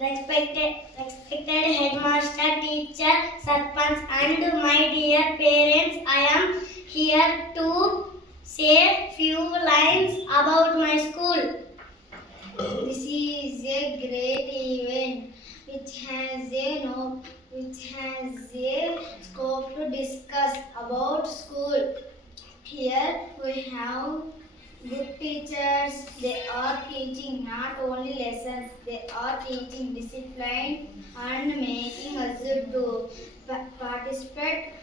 respected headmaster, teacher, sarpanch, and my dear parents, I am here to say few lines about my school. This is a great event which has a scope to discuss about school. Here we have good teachers. They are teaching not only lessons, they are teaching discipline and making us to participate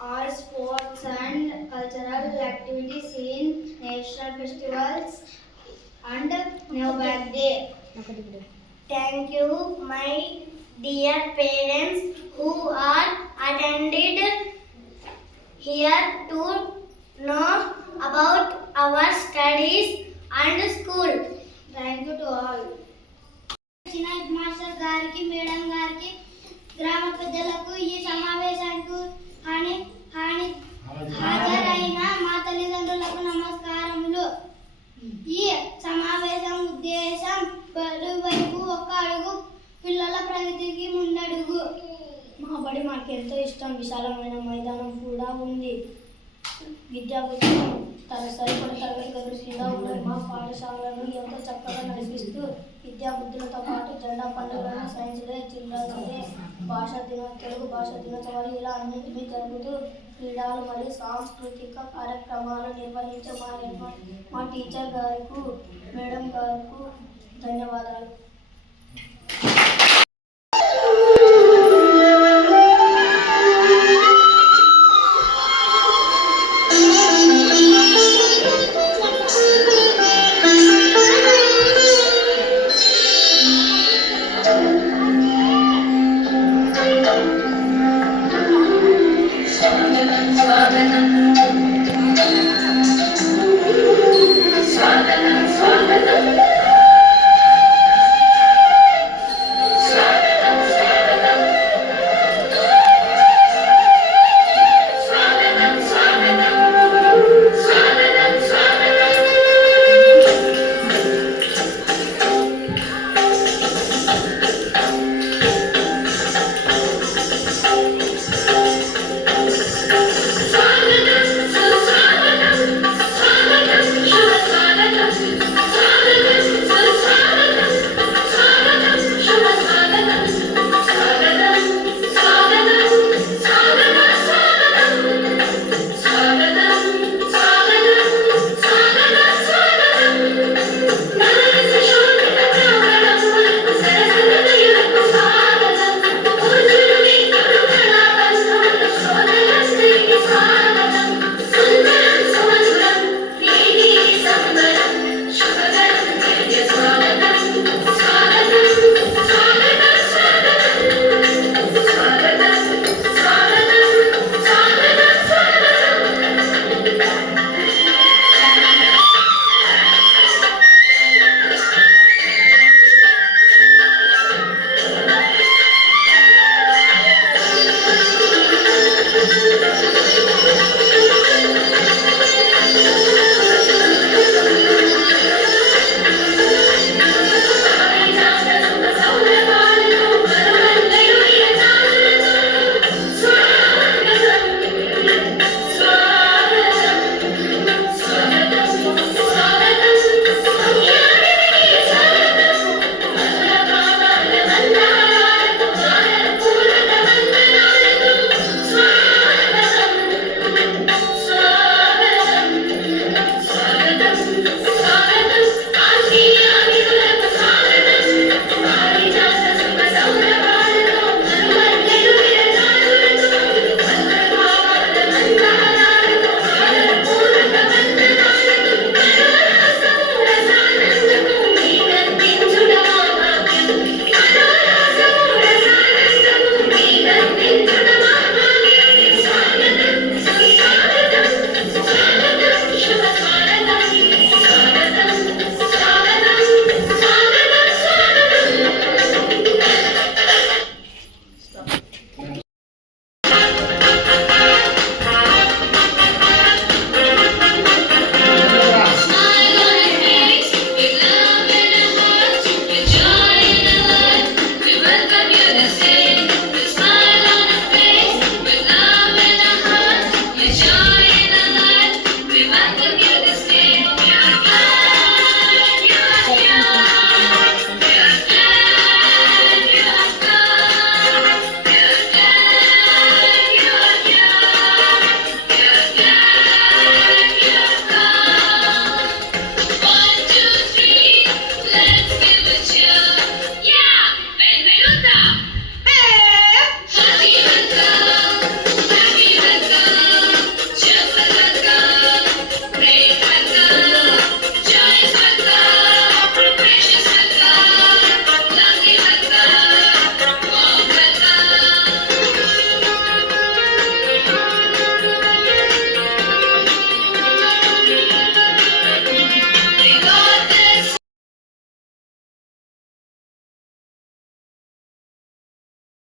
all sports and cultural activities in national festivals and New Day. Thank you, my dear parents who are attended here to know about our studies and school. Thank you to all. Head master గారికి, మేడం గారికి, గ్రామ పెద్దలకు, ఈ సమావేశానికి హాజరైన మా తల్లిదండ్రులకు నమస్కారములు. ఈ సమావేశం ఉద్దేశం వైపు ఒక అడుగు, పిల్లల ప్రగతికి ముందడుగు. మా బడి మాకు ఎంతో ఇష్టం. విశాలమైన మైదానం కూడా ఉంది. విద్యాబుద్ధులు సరిపడి తరగతి గదులు కూడా ఉన్నాయి. మా పాఠశాలను ఎంతో చక్కగా నడిపిస్తూ విద్యాబుద్ధులతో పాటు జెండా పండుగలను, science day, children's day, Telugu భాష దినోత్సవాలు ఇలా అన్నింటినీ జరుపుతూ క్రీడలు మరియు సాంస్కృతిక కార్యక్రమాలు నిర్వహించే మా టీచర్ గారికి, మేడం గారికి ధన్యవాదాలు. Swaganam